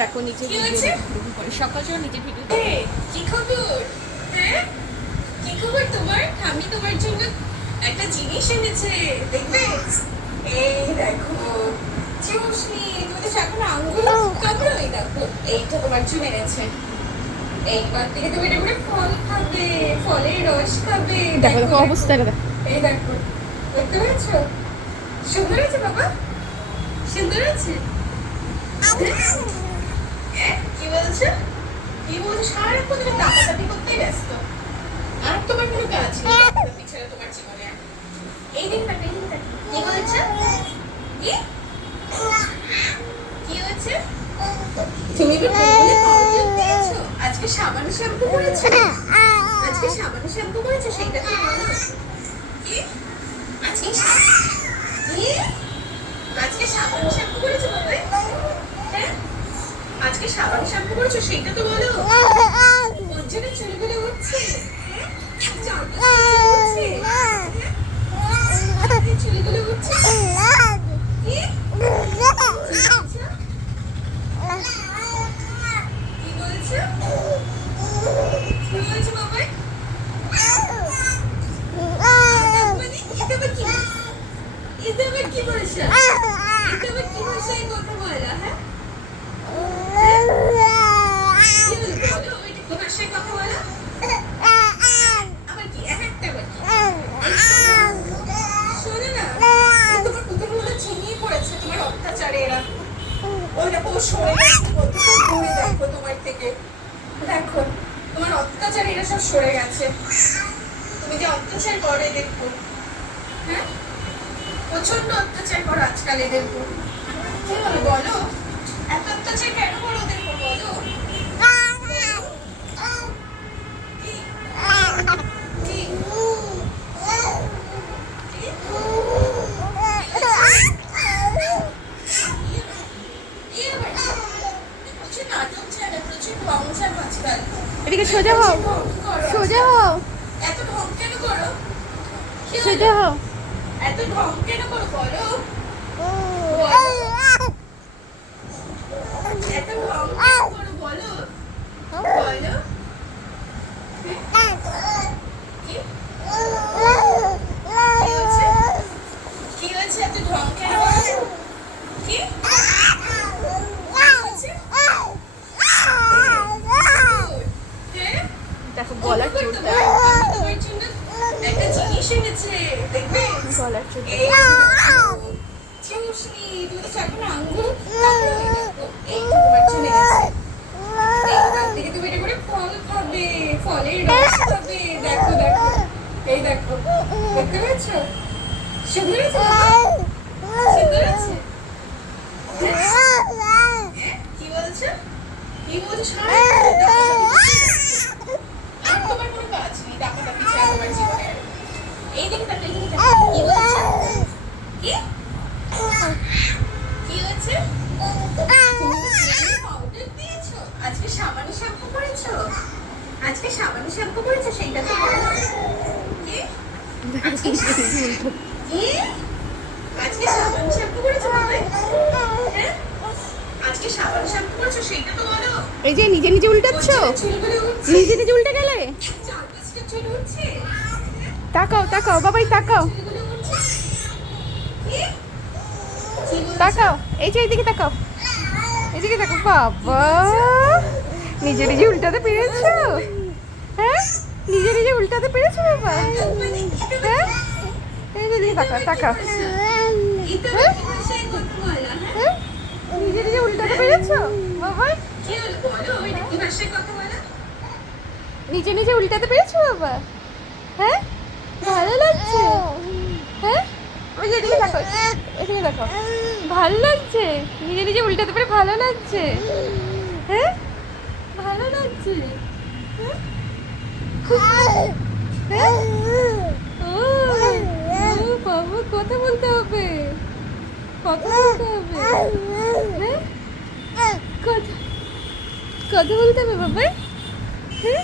দেখো নিচে সকাল সকাল নিচে ভিডিও। কি খবর? হ্যাঁ, কি খবর তোমার? আমি তোমার জন্য একটা জিনিস এনেছে, দেখবে? এই দেখো, চিউসনি, তুমি তো এখন আঙ্গুল খাবে, ওই দেখো এইটা তোমার জন্য এনেছে। এইবার থেকে তুমি এটা করে ফল খাবে, ফলের রস খাবে। দেখো দেখো অবস্থাটা দেখো। এই দেখো, দেখতে পাচ্ছ? সুন্দর আছে বাবা, সুন্দর আছে। কি বলছো? কি বলছো? সারাক্ষণ তুমি দাপাদাপি করতেই ব্যস্ত, আর তোমার কোনো কাজ নেই দাপাদাপি ছাড়া তোমার জীবনে। এই দিন তাকে কি বলছো? কি কি হয়েছে? তুমি কি বলে পাউডার দিয়েছো? আজকে সাবান শ্যাম্পু করেছো? আজকে সাবান শ্যাম্পু করেছো, সেটা তো বলো। কি আজকে কি আজকে সাবান শ্যাম্পু করেছো বাবা? হ্যাঁ, আজকে সাবান শ্যাম্পু করেছো, সেটা তো বলো। ওর জন্য চুলগুলো উঠছে, চুলগুলো উঠছে। কি বলছো? কি বলছো বাবা? এটা আবার কি ভাষা? এটা আবার কি ভাষায় কথা বলা? হ্যাঁ, কি বলো? ওইটা কি ভাষায় কথা বলা? আবার কি একটা আবার কি? শোনো না, এই তোমার কুকুরগুলো ছিনিয়ে পড়েছে তোমার অত্যাচারে। এরা ওই দেখো, ও সরে গেছে কতটা দূরে, দেখো তোমার থেকে। দেখো তোমার অত্যাচারে এরা সব সরে গেছে। তুমি যে অত্যাচার করো এদের উপর, হ্যাঁ, প্রচন্ড অত্যাচার করো আজকাল এদের উপর। কি বলো বলো, এত অত্যাচার কেন করো ওদের উপর বলো? কি কি এদিকে সোজা হও, সোজা হও, এত ঢং কেন করো? সোজা হও। এত ঢং কেন করো বলো? এত ঢং কেন করো বলো? বলো কি হয়েছে? কি হয়েছে? এত ঢং কেন করো? কি দেখো গলার চুলটা, তোমার জন্য একটা জিনিস এনেছে, দেখবে? গলার চুলটা চিউসনি, তুমি তো এখন আঙ্গুল খাবে, ওই দেখো এইটা তোমার জন্য এনেছে। এইবার থেকে তুমি এটা করে ফল খাবে, ফলের রস খাবে। দেখো দেখো, এই দেখো, দেখতে পাচ্ছ? সুন্দর আছে বাবা? সুন্দর আছে? কি বলছো? কি বলছো? সারাক্ষণ দাপাদাপি করতেই ব্যস্ত, আর তোমার কোনো কাজ নেই দাপাদাপি ছাড়া তোমার জীবনে। এই দিকে তাকাও, এই দিকে তাকাও। কি বলছো? কি কি হয়েছে? তুমি কি পাউডার দিয়েছো? আজকে সাবান শ্যাম্পু করেছো? আজকে সাবান শ্যাম্পু করেছো, সেটা তো বলো। কি আজকে কি আজকে সাবান শ্যাম্পু করেছো বাবা? হ্যাঁ, আজকে সাবান শ্যাম্পু করেছো, সেটা তো বলো। এই যে নিজে নিজে উল্টাচ্ছ, চুলগুলো উঠছে, নিজে নিজে উল্টে গেলে। চার পাঁচটা চুল উঠছে। তাকাও তাকাও বাবাই তাকাও, চুলগুলো উঠছে। কি কি বলছো? তাকাও, এই যে এইদিকে তাকাও, এদিকে দেখো। বাবা নিজে নিজে উল্টাতে পেরেছো? হ্যাঁ, নিজে নিজে উল্টাতে পেরেছো বাবা? হ্যাঁ, এই যে এদিকে তাকাও তাকাও। এটা আবার কি ভাষায় কথা বলা? হ্যাঁ, হ্যাঁ, নিজে নিজে উল্টাতে পেরেছো বাবা? কি হলো বলো, এটা কি ভাষায় কথা বলা? নিজে নিজে উল্টাতে পেরেছো বাবা? হ্যাঁ, ভালো লাগছে? হ্যাঁ, ওই যে এদিকে দেখো, এদিকে দেখো, ভালো লাগছে? নিজে নিজে উল্টাতে পেরে ভালো লাগছে? হ্যাঁ, ভালো লাগছে? হ্যাঁ? হ্যাঁ? ও ও বাবু, কথা বলতে হবে, কথা বলতে হবে। হ্যাঁ, কথা কথা বলতে হবে বাবা। হ্যাঁ